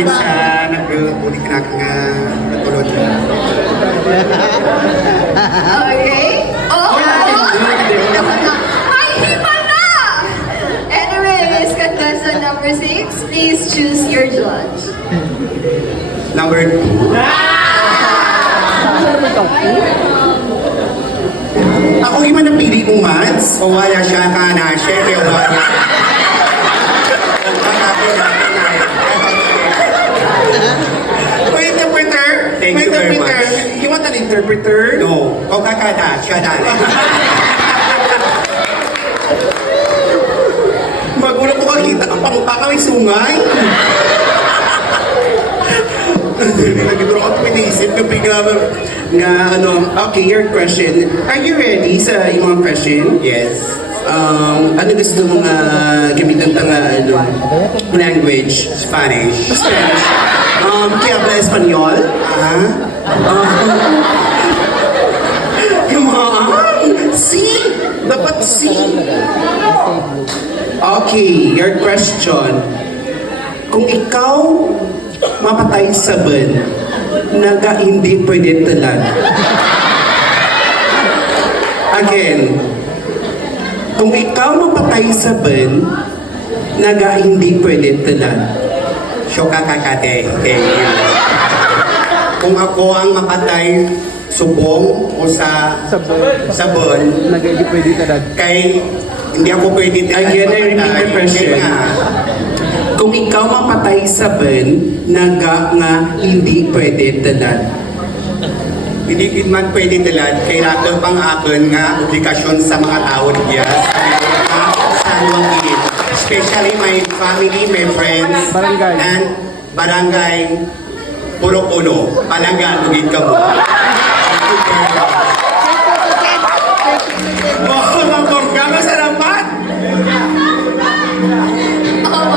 Nagkakapit siya, nagbuti ka nga, natulog siya. Okay? Oh! May hipa na! Anyways, contestant number 6, please choose your judge. Number 2. Ako yung man napili kong Mads, o wala siya ka na siya, kaya wala. Interpreter? Thank you very much. You want an interpreter? No, o kakada, siya dali. Magulo ko kakita ang pangpaka may sungay. Nagduro ako pinisip kapag nga ano. Okay, your question. Are you ready sa iyong question? Yes. Ano gusto mong gamitan ng language? Spanish. Spanish. Que habla español? Come on! See? Dapat see. Okay, your question. Kung ikaw mapatay sa ban, naga hindi pwede talan. Again, kung ikaw mapatay sa ban, naga hindi pwede talan. Siya kakakate. Kung ako ang mapatay subong o sa sabon, Nag-edit pwede talad. kay hindi ako pwede Again, I repeat the question. Kung ikaw mapatay sa ban, naga nga hindi pwede talan. Hindi man pwede talad, kay rato pang akon nga obligasyon sa mga tao niya sa luwagin. Especially my family, my friends, Barangay. and barangay Pulo-Pulo. Palangga, tugid ka mo. Thank you very much.